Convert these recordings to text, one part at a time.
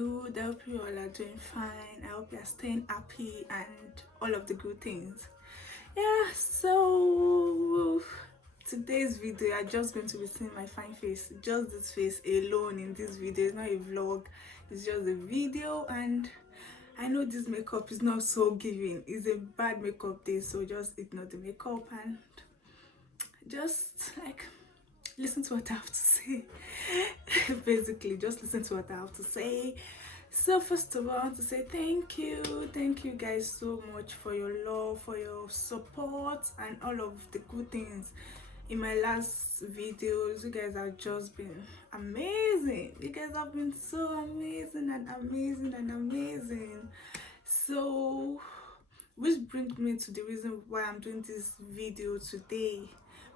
good. I hope you all are doing fine. I hope you are staying happy and all of the good things. Yeah, so today's video, I'm just going to be seeing my fine face. Just this face alone in this video. It's not a vlog, it's just a video. And I know this makeup is not so giving. It's a bad makeup day, so just ignore the makeup and just like listen to what I have to say. Basically, just listen to what I have to say. So first of all, I want to say thank you guys so much for your love, for your support and all of the good things. In my last videos, you guys have just been amazing. You guys have been so amazing and amazing and amazing. So which brings me to the reason why I'm doing this video today,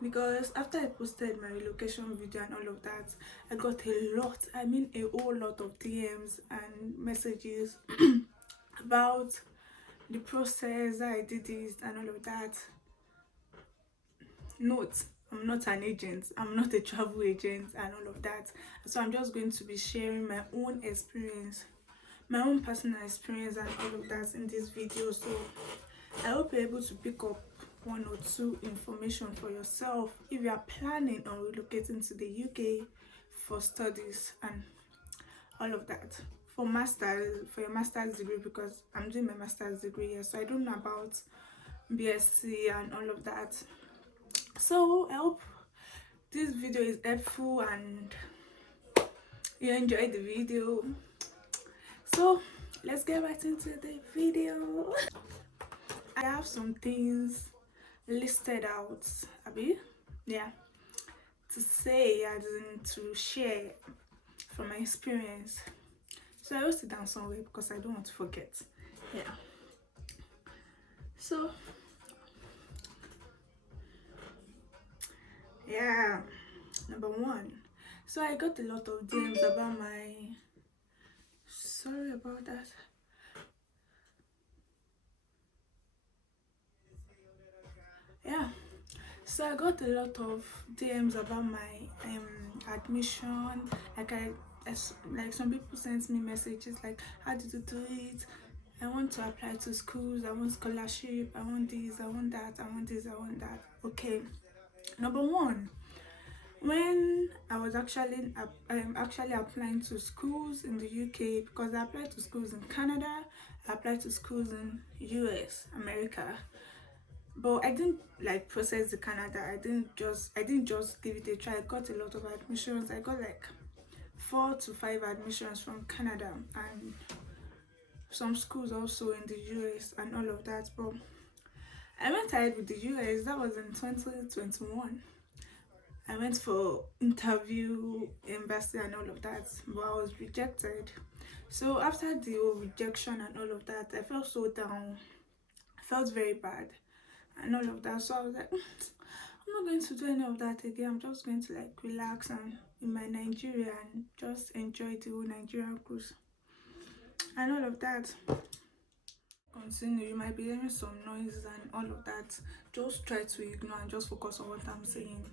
because after I posted my relocation video and all of that, I got a lot, I mean a whole lot of DMs and messages about the process that I did this and all of that. Note, I'm not an agent, I'm not a travel agent and all of that. So I'm just going to be sharing my own experience, my own personal experience and all of that in this video. So I hope you're able to pick up one or two information for yourself if you are planning on relocating to the UK for studies and all of that. For your master's degree, because I'm doing my master's degree here, so I don't know about BSc and all of that. So I hope this video is helpful and you enjoyed the video. So let's get right into the video. I have some things listed out, Abby, yeah, to say, as in to share from my experience. So I wrote it down somewhere because I don't want to forget. Yeah. So yeah, number one. So I got a lot of DMs about my, sorry about that. Yeah, so I got a lot of DMs about my admission. Like some people sent me messages like, how did you do it? I want to apply to schools, I want scholarship, I want this, I want that, I want this, I want that. Okay, number one, when I was actually applying to schools in the UK, because I applied to schools in Canada, I applied to schools in US, America, but I didn't like process the Canada. I didn't just give it a try. I got a lot of admissions. I got like 4 to 5 admissions from Canada and some schools also in the US and all of that. But I went ahead with the US. That was in 2021. I went for interview, embassy and all of that, but I was rejected. So after the whole rejection and all of that, I felt so down. I felt very bad and all of that. So I was like, I'm not going to do any of that again. I'm just going to like relax and in my Nigeria and just enjoy the whole Nigerian cruise and all of that. Continue, you might be hearing some noises and all of that. Just try to ignore and just focus on what I'm saying.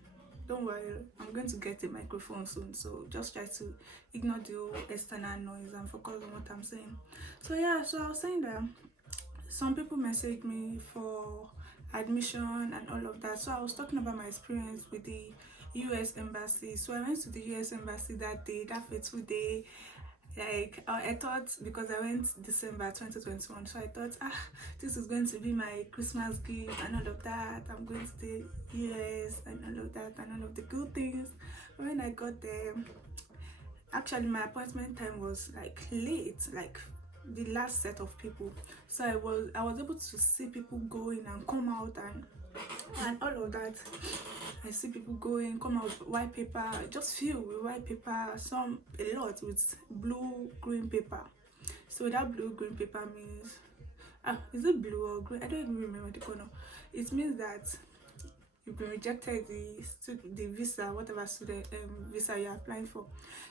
Don't worry, I'm going to get a microphone soon, so just try to ignore the whole external noise and focus on what I'm saying. So yeah, so I was saying that some people messaged me for admission and all of that. So I was talking about my experience with the US embassy. So I went to the US embassy that day, that fateful day. Like I thought, because I went December 2021, so I thought, this is going to be my Christmas gift and all of that. I'm going to the US and all of that and all of the good things. But when I got there, actually my appointment time was like late, like the last set of people. So I was able to see people going and come out and all of that. I see people going, come out with white paper, just filled with white paper, a lot with blue green paper. So that blue green paper means, is it blue or green? I don't even remember the color. It means that you've been rejected the visa, whatever student visa you're applying for.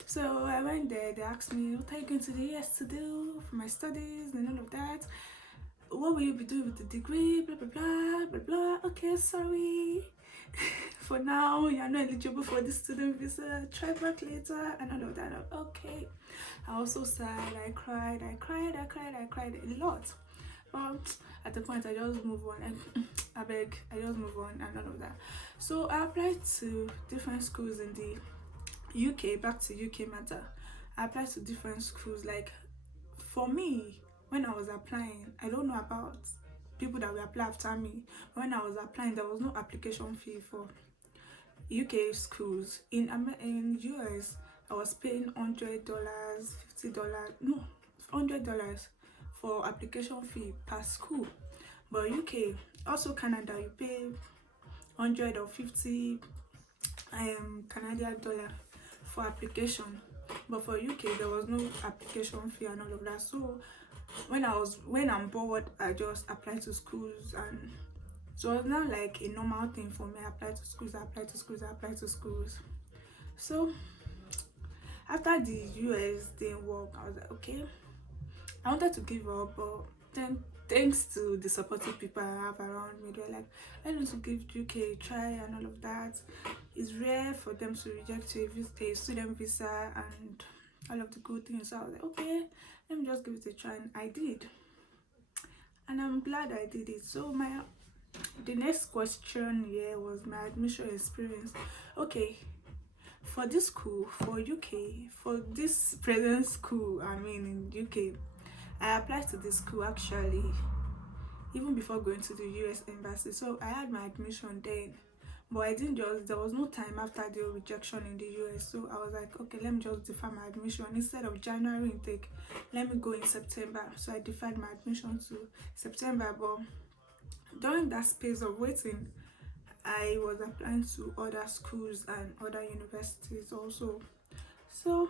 So I went there. They asked me, what are you going to the US to do for my studies and all of that? What will you be doing with the degree? Blah blah blah blah blah. Okay, sorry. For now, you're not eligible for the student visa. Try back later and all of that. Okay. I was so sad. I cried. I cried a lot. But at the point, I just move on. Like, I beg, I just move on and all of that. So I applied to different schools in the UK. Back to UK matter. I applied to different schools. Like, for me, when I was applying, I don't know about people that will apply after me. When I was applying, there was no application fee for UK schools. In US, I was paying $100, $50, no, $100 for application fee per school. But UK, also Canada, you pay 150 Canadian dollar for application. But for UK, there was no application fee and all of that. So when I'm bored, I just apply to schools, and so it's not like a normal thing for me. I apply to schools, I apply to schools, I apply to schools. So after the US didn't work, I was like, okay, I wanted to give up, but then thanks to the supportive people I have around me, they're like, I want to give UK a try and all of that. It's rare for them to reject a student visa and all of the good things. So I was like, okay, let me just give it a try, and I did, and I'm glad I did it. So the next question here was my admission experience. Okay, for this school, for UK, for this present school, I mean in UK, I applied to this school actually even before going to the US embassy. So I had my admission then, but there was no time after the rejection in the US. So I was like, okay, let me just defer my admission. Instead of January intake, let me go in September. So I deferred my admission to September. But during that space of waiting, I was applying to other schools and other universities also. So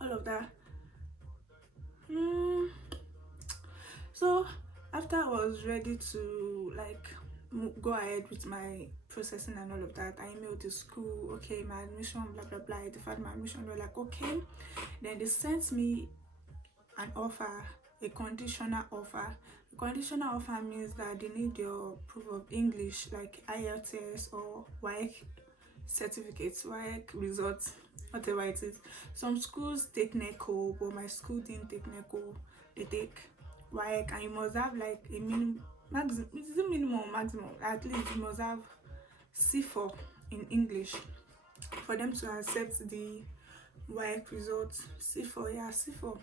all of that. So after I was ready to like go ahead with my processing and all of that, I emailed the school, okay, my admission, blah blah blah. I deferred my admission. They're like, okay. Then they sent me an offer, a conditional offer. A conditional offer means that they need your proof of English, like IELTS or WAEC certificates, WAEC results, whatever it is. Some schools take NECO, but my school didn't take NECO. They take WAEC, and you must have like a minimum, is it minimum or maximum? At least you must have C4 in English for them to accept the WAEC results. C4, yeah, C4.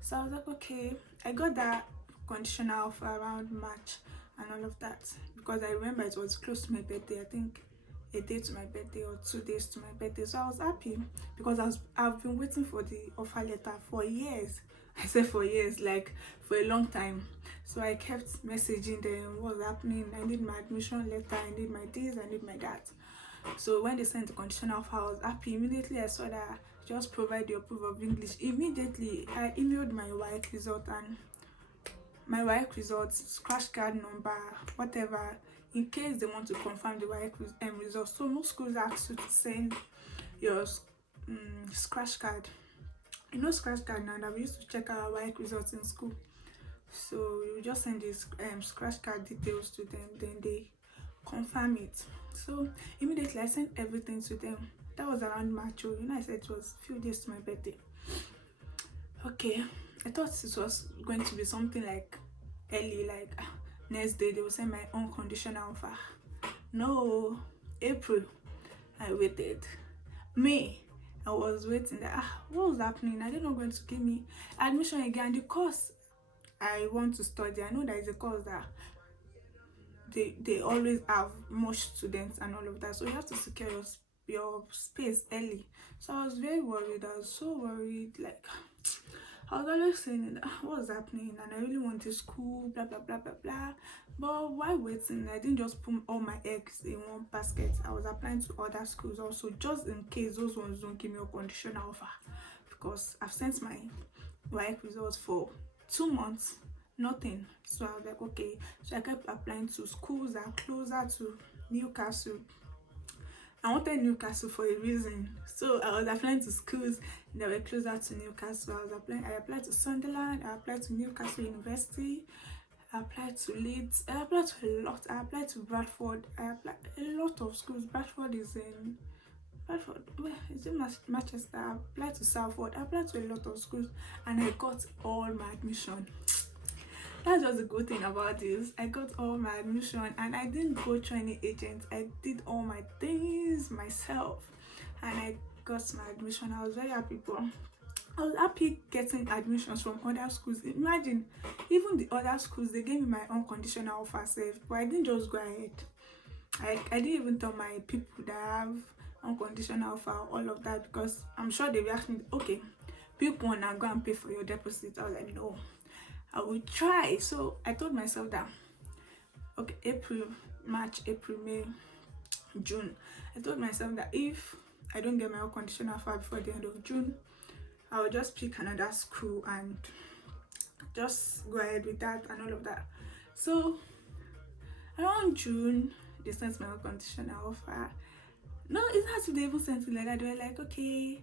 So I was like, okay, I got that conditional offer around March and all of that, because I remember it was close to my birthday. I think a day to my birthday or 2 days to my birthday. So I was happy because I've been waiting for the offer letter for years. I said for years, like for a long time. So I kept messaging them, what's happening, I need my admission letter, I need my this, I need my that. So when they sent the conditional offer, I was happy. Immediately I saw that just provide your proof of English. Immediately I emailed my WAEC result, and my WAEC results, scratch card number, whatever, in case they want to confirm the WAEC results. So most schools ask you to send your scratch card. You know scratch card now that we used to check our WAEC results in school. So you just send this scratch card details to them, then they confirm it. So immediately I sent everything to them. That was around March. You know, I said it was a few days to my birthday. Okay, I thought it was going to be something like early, like next day they will send my unconditional offer. No, April, I waited. May, I was waiting. What was happening? Are they not going to give me admission again? The course I want to study, I know that is a course that they always have much students and all of that, so you have to secure your space early. So I was very worried. I was so worried. Like I was always saying what was happening, and I really wanted school, blah blah blah blah blah. But while waiting, I didn't just put all my eggs in one basket. I was applying to other schools also, just in case those ones don't give me a conditional offer, because I've sent my WAEC results for 2 months, nothing. So I was like, okay. So I kept applying to schools that are closer to Newcastle. I wanted Newcastle for a reason. So I was applying to schools that were closer to Newcastle. I applied to Sunderland, I applied to Newcastle University, I applied to Leeds, I applied to a lot. I applied to Bradford, I applied a lot of schools. Bradford is in Bradford, where is it? Manchester. I applied to Salford, I applied to a lot of schools, and I got all my admission. That's just the good thing about this. I got all my admission and I didn't go through any agent. I did all my things myself and I got my admission. I was very happy, bro. I was happy getting admissions from other schools. Imagine, even the other schools, they gave me my unconditional offer self, but I didn't just go ahead. I didn't even tell my people that I have unconditional offer, all of that, because I'm sure they will ask me, okay, people wanna go and pay for your deposit. I was like, no, I will try. So I told myself that, okay, April, March, April, May, June. I told myself that if I don't get my unconditional offer before the end of June, I will just pick another school and just go ahead with that and all of that. So around June, they sent my unconditional offer. No, it's not if they even sent it like that. They were like, okay.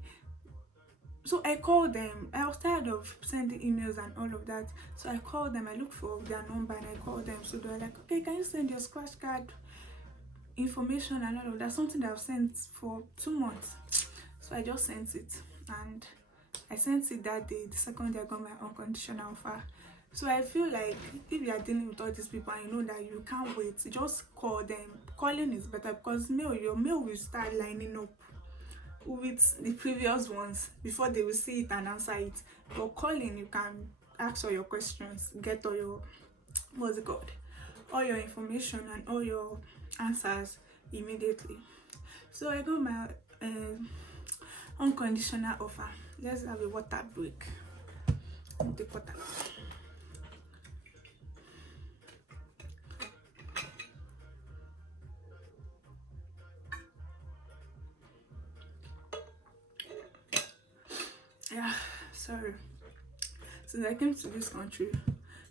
So I called them. I was tired of sending emails and all of that. So I called them. I looked for their number and I called them. So they were like, okay, can you send your scratch card information and all of that? Something that I've sent for 2 months. So I just sent it. And I sent it that day, the second day I got my unconditional offer. So I feel like if you are dealing with all these people and you know that you can't wait, just call them. Calling is better because your mail will start lining up with the previous ones before they will see it and answer it. But calling, you can ask all your questions, get all your, what's it called, all your information and all your answers immediately. So I got my unconditional offer. Let's have a water break. Take water. Yeah, sorry. Since I came to this country,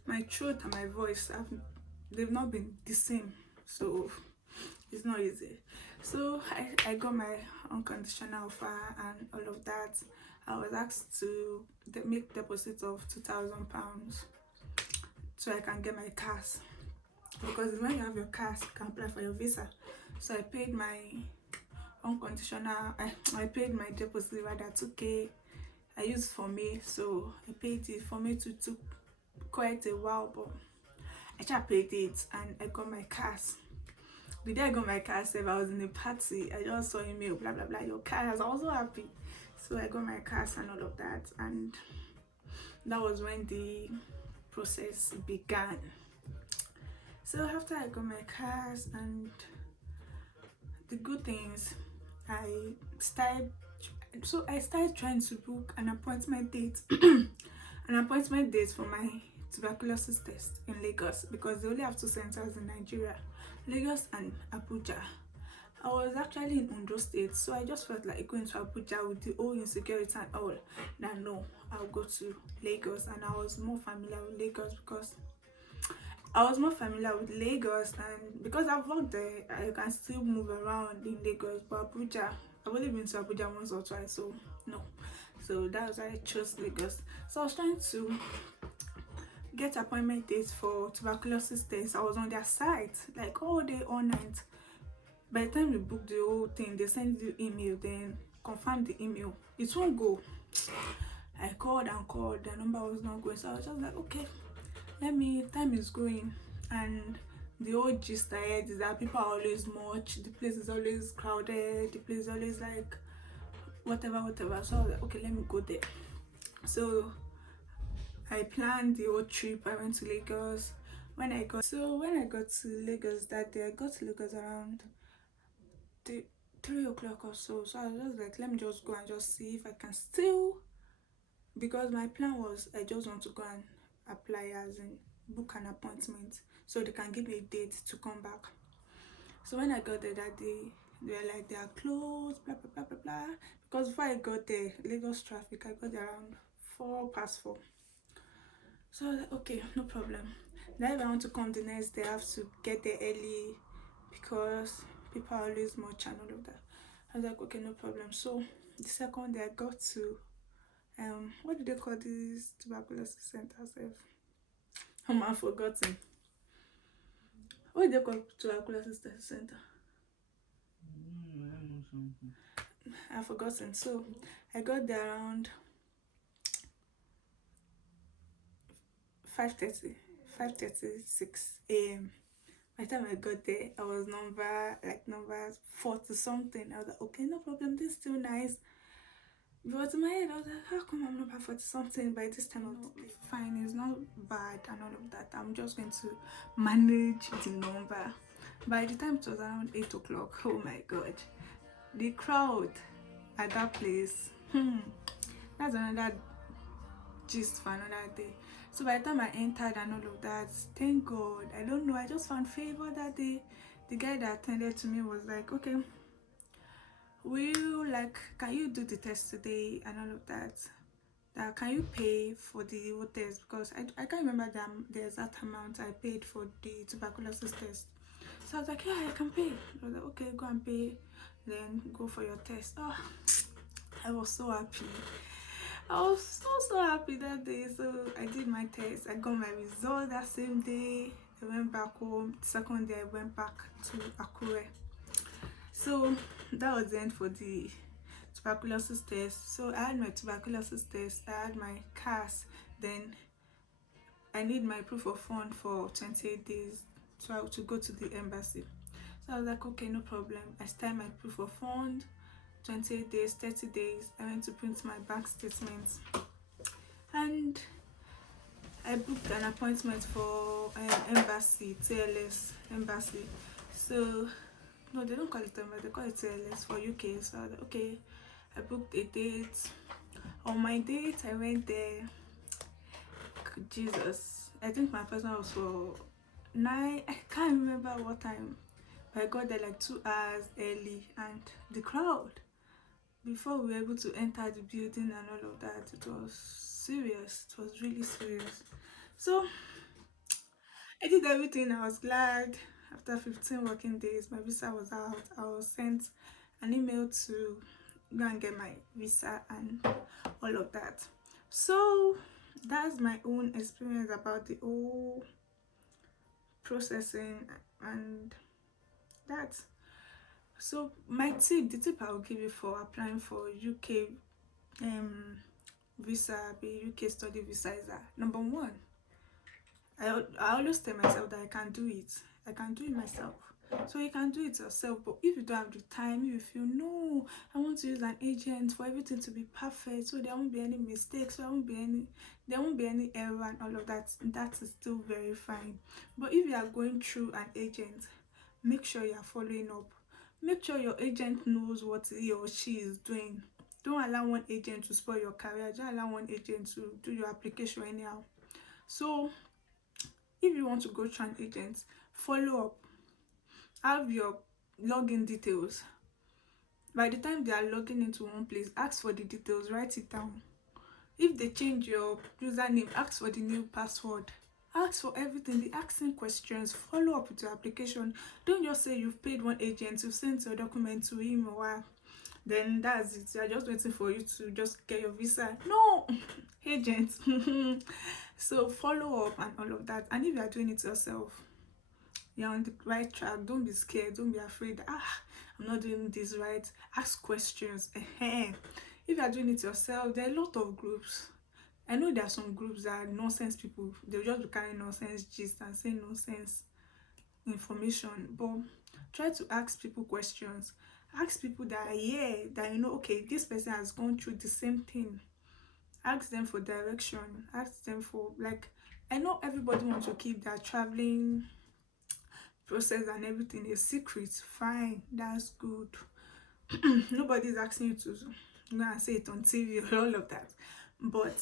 my throat and my voice they've not been the same, so it's not easy. So I got my unconditional offer and all of that. I was asked to make deposit of £2,000 so I can get my CAS, because when you have your CAS you can apply for your visa. So I paid my unconditional, I paid my deposit, rather 2K. I used for me, so I paid it. For me to took quite a while, but I just paid it and I got my CAS. The day I got my CAS, if I was in a party, I just saw email, blah blah blah, your CAS. I was so happy. So I got my CAS and all of that, and that was when the process began. So after I got my CAS and the good things, I started trying to book an appointment date for my tuberculosis test in Lagos, because they only have 2 centers in Nigeria, Lagos and Abuja. I was actually in Ondo State, so I just felt like going to Abuja with the whole insecurity and all. That no, I'll go to Lagos, and I was more familiar with Lagos and because I've worked there, I can still move around in Lagos. But Abuja, I've only been to Abuja once or twice, so no. So that was why I chose Lagos. So I was trying to get appointment dates for tuberculosis tests. I was on their site like all day, all night. By the time you book the whole thing, they send you email, then confirm the email. It won't go. I called and called, the number was not going. So I was just like, okay, time is going. And the whole gist I heard is that people are always much, the place is always crowded, the place is always like whatever. So I was like, okay, let me go there. So I planned the whole trip. I went to Lagos. When I got to Lagos that day, I got to Lagos around 3 o'clock or so. So I was just like, let me just go and just see if I can still, because my plan was I just want to go and apply, as in book an appointment so they can give me a date to come back. So when I got there that day, they were like, they are closed, blah blah blah blah blah. Because before I got there, Lagos traffic, I got there around 4:04. So I was like, okay, no problem. Now if I want to come the next day, I have to get there early because people are always much and all of that. I was like, okay, no problem. So the second day I got to what do they call these tuberculosis centers? I've forgotten. What they call tuberculosis test center? I know something. I've forgotten. So I got there around 5:30, 5:36 a.m. By the time I got there, I was number 40 something. I was like, okay, no problem, this is still nice. But in my head, I was like, how come I'm number 40 something by this time of the day? Fine, it's not bad and all of that. I'm just going to manage the number. By the time it was around 8 o'clock, oh my god, the crowd at that place, that's another gist for another day. So by the time I entered and all of that, thank God, I don't know, I just found favor that day. The guy that attended to me was like, okay, will like, can you do the test today and all of that? That can you pay for the whole test, because I can't remember the exact amount I paid for the tuberculosis test. So I was like, yeah, I can pay. I was like, okay, go and pay, then go for your test. Oh, I was so happy. I was so happy that day. So I did my test. I got my result that same day. I went back home. The second day I went back to Akure. So that was the end for the tuberculosis test. So I had my tuberculosis test, I had my CAS, then I need my proof of fund for 28 days to go to the embassy. So I was like, okay, no problem. I started my proof of fund, 28 days, 30 days. I went to print my bank statement and I booked an appointment for embassy, TLS embassy. So no, they don't call it embassy, they call it TLS for UK. So I was like, okay, I booked a date. On my date, I went there. Jesus, I think my person was for 9. I can't remember what time. But I got there like 2 hours early, and the crowd before we were able to enter the building and all of that, it was serious. It was really serious. So I did everything. I was glad. After 15 working days, my visa was out. I was sent an email to go and get my visa and all of that. So that's my own experience about the whole processing and that. So my the tip I will give you for applying for UK um visa, be UK study visa is that number one, I always tell myself that I can do it. I can do it myself. So you can do it yourself, but if you don't have the time, if you feel no, I want to use an agent for everything to be perfect, so there won't be any mistakes, so there won't be any error and all of that. That is still very fine. But if you are going through an agent, make sure you are following up. Make sure your agent knows what he or she is doing. Don't allow one agent to spoil your career. Don't allow one agent to do your application anyhow. So if you want to go through an agent, follow up, have your login details. By the time they are logging into one place, ask for the details, write it down. If they change your username, ask for the new password. Ask for everything. Be asking questions. Follow up with your application. Don't just say you've paid one agent, you've sent your document to him or what, then that's it. You're just waiting for you to just get your visa. No, agent. So follow up and all of that. And if you are doing it yourself, you're on the right track. Don't be scared. Don't be afraid. I'm not doing this right. Ask questions. If you are doing it yourself, there are a lot of groups. I know there are some groups that are nonsense people. They'll just be carrying nonsense gist and saying nonsense information. But try to ask people questions. Ask people that are here, that you know, okay, this person has gone through the same thing. Ask them for direction. Ask them for, like, I know everybody wants to keep their traveling process and everything a secret. Fine, that's good. Nobody's asking you to go and say it on TV or all of that. But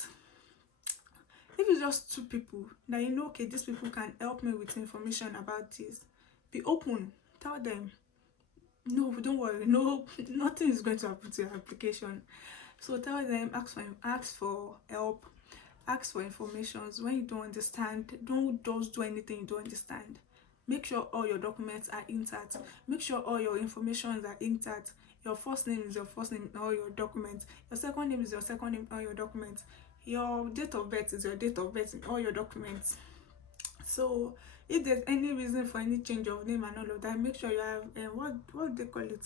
if it's just two people that you know, okay, these people can help me with information about this, be open. Tell them, no, don't worry, no, nothing is going to happen to your application. So tell them, ask for help, ask for informations. When you don't understand, don't just do anything you don't understand. Make sure all your documents are intact. Make sure all your informations are intact. Your first name is your first name in all your documents. Your second name is your second name in all your documents. Your date of birth is your date of birth in all your documents. So if there's any reason for any change of name and all of that, make sure you have what they call it,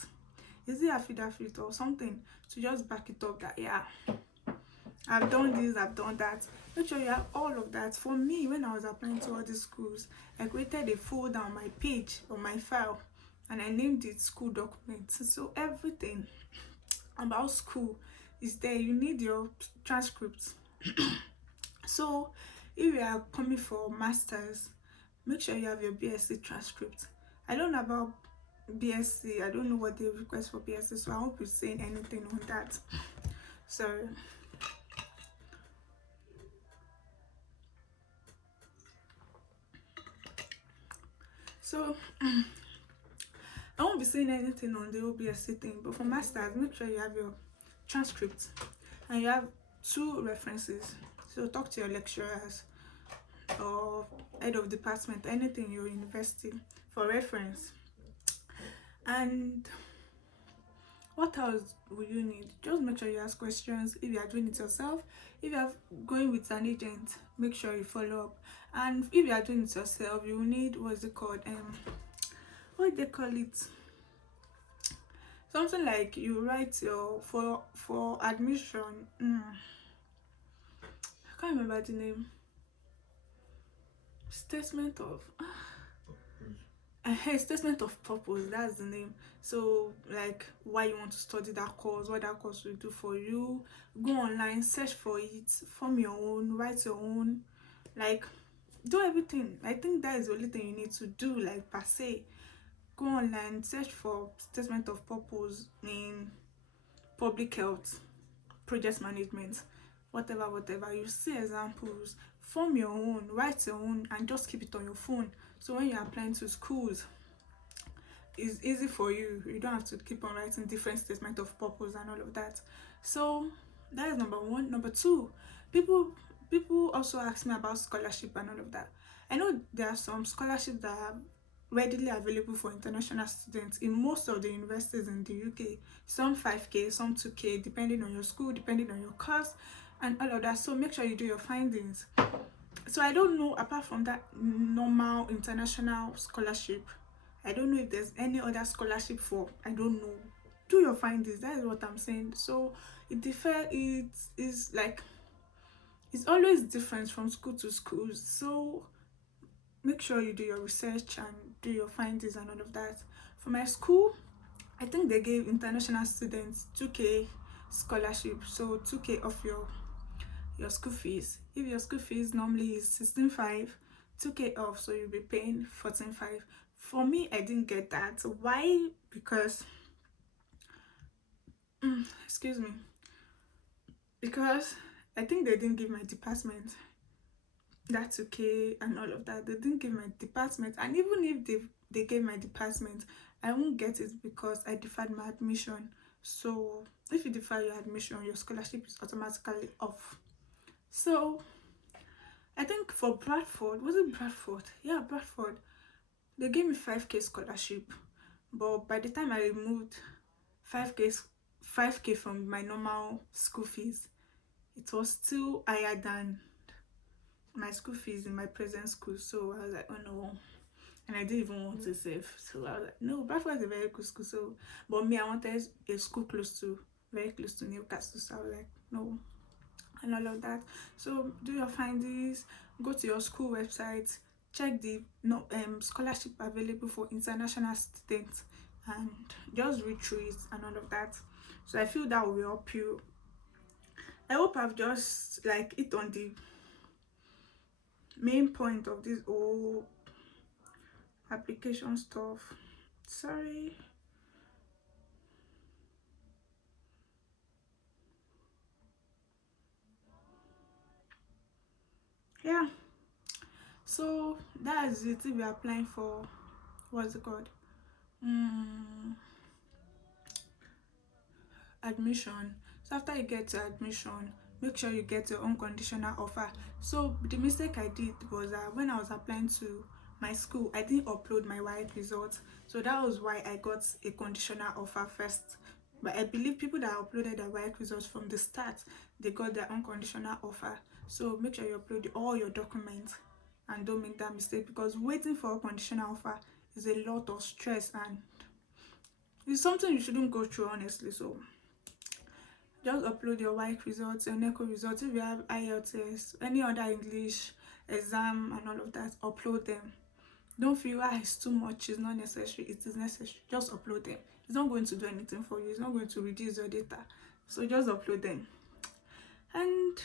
is it affidavit or something, to just back it up that yeah, I've done this, I've done that. Make sure you have all of that. For me, when I was applying to all these schools, I created a folder on my page, on my file, and I named it school documents. So everything about school is there. You need your transcripts. So if you are coming for masters, make sure you have your BSc transcript. I don't know about BSc, I don't know what they request for BSc, so I won't be saying anything on that. Sorry. So I won't be saying anything on the OBSC thing, but for masters, make sure you have your transcript and you have two references. So talk to your lecturers or head of department, anything in your university for reference. And what else will you need? Just make sure you ask questions if you are doing it yourself. If you are going with an agent, make sure you follow up. And if you are doing it yourself, you will need, what's it called, what they call it, something like you write your for admission. I can't remember the name. Statement of statement of purpose, that's the name. So like why you want to study that course, what that course will do for you. Go online, search for it, form your own, write your own, like do everything. I think that is the only thing you need to do, like per se. Go online, search for statement of purpose in public health, project management, whatever. You see examples, form your own, write your own, and just keep it on your phone. So when you're applying to schools, it's easy for you. You don't have to keep on writing different statement of purpose and all of that. So that is number one. Number two, people also ask me about scholarship and all of that. I know there are some scholarships that are readily available for international students in most of the universities in the UK. Some 5k, some 2k, depending on your school, depending on your course and all of that. So make sure you do your findings. So I don't know, apart from that normal international scholarship, I don't know if there's any other scholarship for, I don't know. Do your findings, that is what I'm saying. So it is like, it's always different from school to school. So make sure you do your research and do your findings and all of that. For my school, I think they gave international students 2k scholarship, so 2k off your school fees. If your school fees normally is 16.5, 2k off, so you'll be paying 14.5. For me, I didn't get that. Why? Because excuse me, because I think they didn't give my department that's okay and all of that. They didn't give my department, and even if they gave my department, I won't get it because I deferred my admission. So if you defer your admission, your scholarship is automatically off. So I think for Bradford, was it Bradford? Yeah, Bradford, they gave me 5k scholarship, but by the time I removed 5k 5k from my normal school fees, it was still higher than my school fees in my present school. So I was like, oh no. And I didn't even want to save. So I was like, no, Bradford is a very good school. So but me, I wanted a school very close to Newcastle. So I was like, no, and all of that. So do your findings, go to your school website, check the scholarship available for international students, and just read through it and all of that. So I feel that will help you. I hope I've just like hit on the main point of this whole application stuff. Sorry. Yeah, so that's it. If you're applying for, what's it called, admission. So after you get to admission, make sure you get your unconditional offer. So the mistake I did was that when I was applying to my school, I didn't upload my WAEC results. So that was why I got a conditional offer first. But I believe people that uploaded their WAEC results from the start, they got their unconditional offer. So make sure you upload all your documents and don't make that mistake, because waiting for a conditional offer is a lot of stress and it's something you shouldn't go through, honestly. So just upload your WAEC results, your NECO results. If you have IELTS, any other English exam and all of that, upload them. Don't feel it's too much, it's not necessary. It is necessary. Just upload them. It's not going to do anything for you. It's not going to reduce your data. So just upload them. And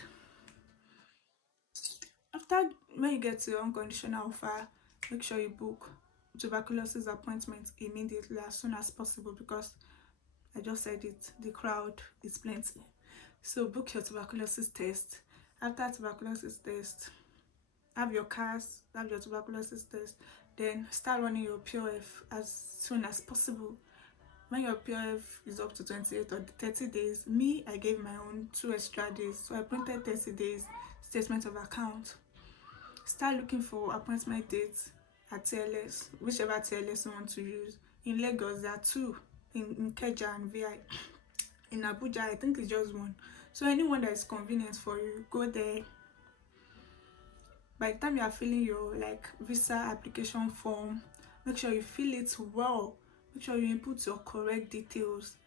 after, when you get to your unconditional offer, make sure you book tuberculosis appointment immediately, as soon as possible, because I just said it, the crowd is plenty. So book your tuberculosis test. After tuberculosis test, have your CAS, have your tuberculosis test, then start running your POF as soon as possible. When your POF is up to 28 or 30 days, me, I gave my own 2 extra days. So I printed 30 days statement of account. Start looking for appointment dates at TLS, whichever TLS you want to use. In Lagos, there are 2, in Ikeja and VI. In Abuja, I think it's just 1. So anyone that is convenient for you, go there. By the time you are filling your visa application form, make sure you fill it well. Make sure you input your correct details.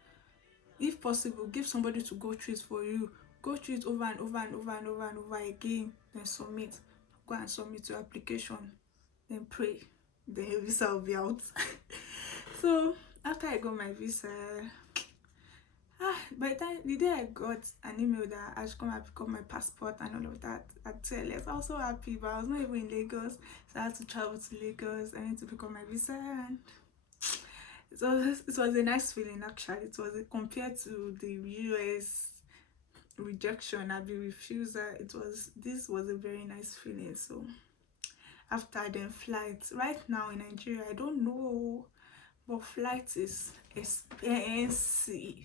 If possible, give somebody to go through it for you. Go through it over and over and over and over and over again, then submit. Go and submit your application, then pray, then your visa will be out. So after I got my visa, by the time, the day I got an email that I should come and pick up my passport and all of that at TLS, I was so happy, but I was not even in Lagos, so I had to travel to Lagos. I need to pick up my visa, and it was a nice feeling actually. It was, compared to the US rejection, I'd be refusal, this was a very nice feeling. So after then, flights right now in Nigeria, I don't know, but flight is expensive.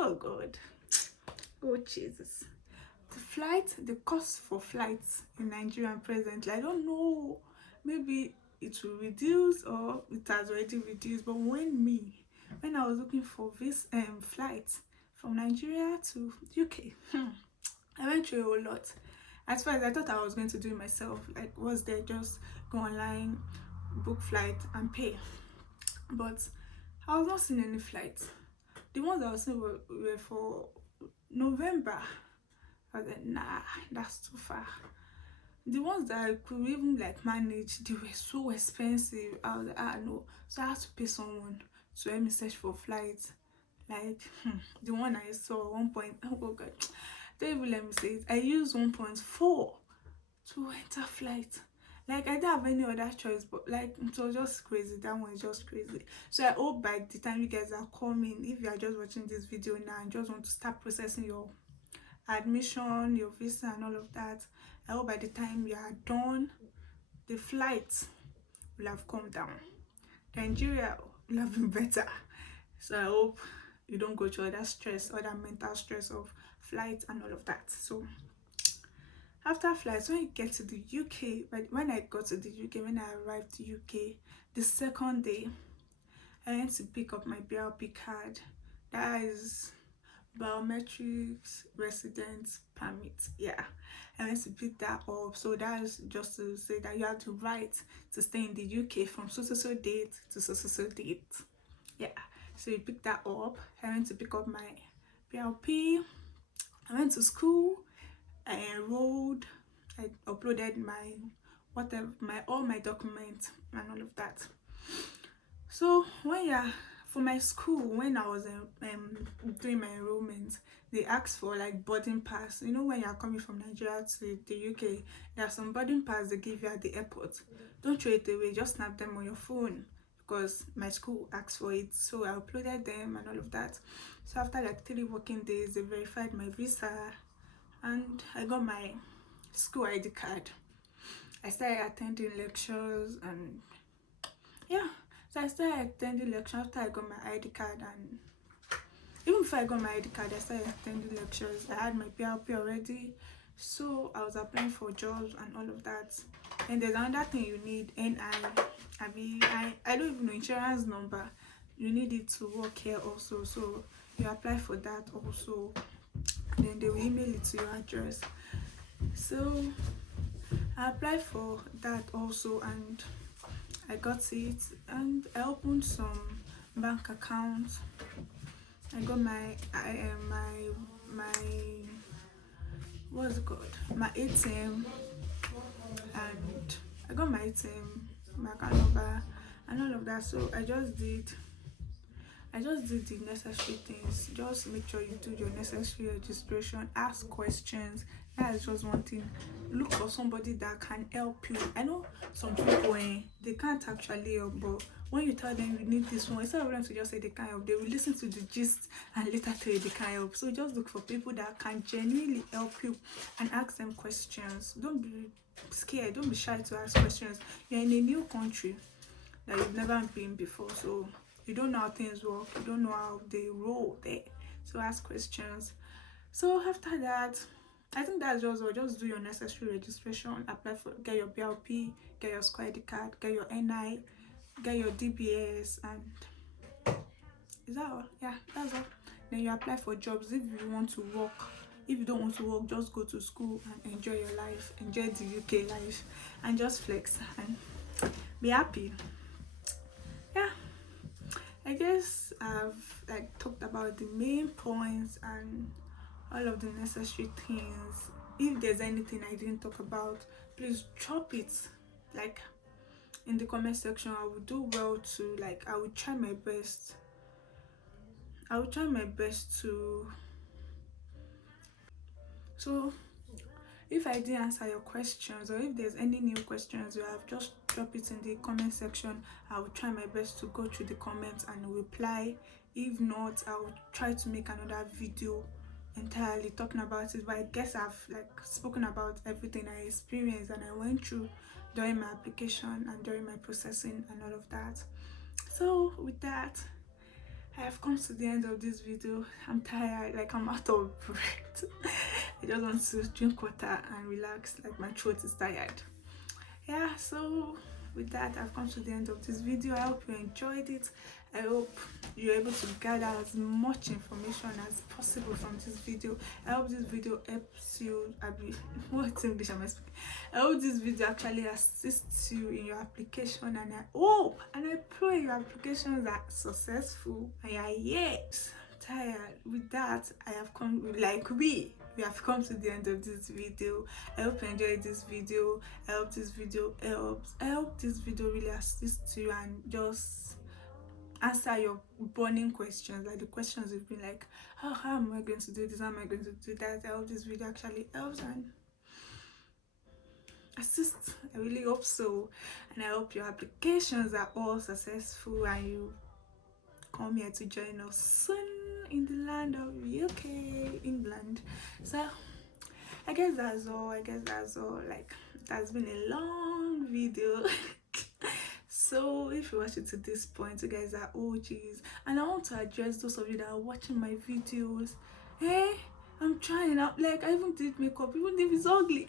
Oh God, oh Jesus. The cost for flights in Nigeria presently, I don't know, maybe it will reduce or it has already reduced. But when I was looking for this flight from Nigeria to UK, I went through a whole lot. At first I thought I was going to do it myself, like was there, just go online, book flight and pay. But I was not seeing any flights. The ones I was seeing were for November. I was like, nah, that's too far. The ones that I could even manage, they were so expensive. I was like, no. So I had to pay someone to help me search for flights. The one I saw 1 point, oh God, don't even let me say it. I used 1.4 to enter flight. I didn't have any other choice, but it was just crazy. That one is just crazy. So I hope by the time you guys are coming, if you are just watching this video now and just want to start processing your admission, your visa and all of that, I hope by the time you are done, the flight will have come down. Nigeria will have been better. So I hope you don't go through other stress, other mental stress of flight and all of that. So after flights, when you get to the UK, but when I got to the UK, when I arrived to UK, the second day, I went to pick up my BRP card. That is biometrics resident permit. Yeah, I went to pick that up. So that is just to say that you have the right to stay in the UK from so date to so date. Yeah, so you pick that up. I went to pick up my BRP. I went to school. I enrolled. I uploaded all my documents and all of that. So for my school, when I was doing my enrollment, they asked for boarding pass. You know, when you're coming from Nigeria to the UK, there are some boarding pass they give you at the airport. Don't throw it away, just snap them on your phone, because my school asked for it. So I uploaded them and all of that. So after 3 working days, they verified my visa and I got my school ID card. I started attending lectures, and yeah, so I started attending lectures after I got my ID card. And even before I got my ID card, I started attending lectures. I had my PRP already, so I was applying for jobs and all of that. And there's another thing you need, NI. I don't even know, insurance number. You need it to work here also, so you apply for that also. Then they will email it to your address. So I applied for that also, and I got it, and I opened some bank accounts. I got my what's it called, my ATM, and I got my ATM, my account number, and all of that. So I just did the necessary things. Just make sure you do your necessary registration, ask questions. That is just one thing. Look for somebody that can help you. I know some people, they can't actually help, but when you tell them you need this one, instead of them to just say they can't help, they will listen to the gist and later tell you they can't help. So just look for people that can genuinely help you and ask them questions. Don't be scared, don't be shy to ask questions. You're in a new country that you've never been before, so you don't know how things work, you don't know how they roll there. So ask questions. So after that, I think that's just all. Just do your necessary registration, apply for, get your BLP, get your squad ID card, get your NI, get your DBS, and is that all? Yeah, that's all. Then you apply for jobs if you want to work. If you don't want to work, just go to school and enjoy your life, enjoy the UK life, and just flex and be happy. Yeah, I guess I've talked about the main points and all of the necessary things. If there's anything I didn't talk about, please drop it like in the comment section. I will do well to I will try my best. I will try my best to. So if I didn't answer your questions, or if there's any new questions you have, just drop it in the comment section. I will try my best to go through the comments and reply. If not, I will try to make another video entirely talking about it. But I guess I've spoken about everything I experienced and I went through during my application and during my processing and all of that. So with that, I have come to the end of this video. I'm tired, I'm out of breath. I just want to drink water and relax, my throat is tired. Yeah, so with that, I've come to the end of this video. I hope you enjoyed it. I hope you're able to gather as much information as possible from this video. I hope this video helps you. What English am I speaking? I hope this video actually assists you in your application, and I hope and I pray your applications are successful. And yes, tired. With that, I have come we have come to the end of this video. I hope you enjoyed this video. I hope this video helps. I hope this video really assists you and just answer your burning questions, the questions you've been how am I going to do this, how am I going to do that. I hope this video actually helps and assists. I really hope so, and I hope your applications are all successful and you come here to join us soon in the land of UK, England. So I guess that's all. That's been a long video. So if you watch it to this point, you guys are OGs, and I want to address those of you that are watching my videos. Hey, I'm trying out. I even did makeup, even if it's ugly.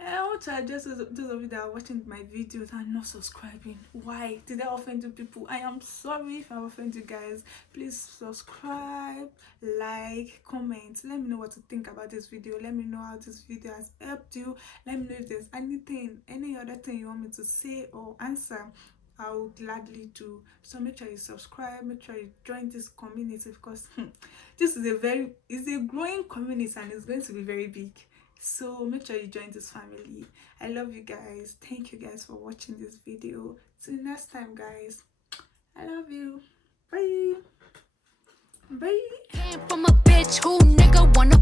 I want to address those of you that are watching my videos and not subscribing. Why? Did I offend you people? I am sorry if I offend you guys. Please subscribe, comment. Let me know what to think about this video. Let me know how this video has helped you. Let me know if there's any other thing you want me to say or answer. I will gladly do. So make sure you subscribe, make sure you join this community, because this is a growing community and it's going to be very big. So make sure you join this family. I love you guys. Thank you guys for watching this video. Till next time, guys. I love you. Bye. Bye. Came from a bitch who nigga wanna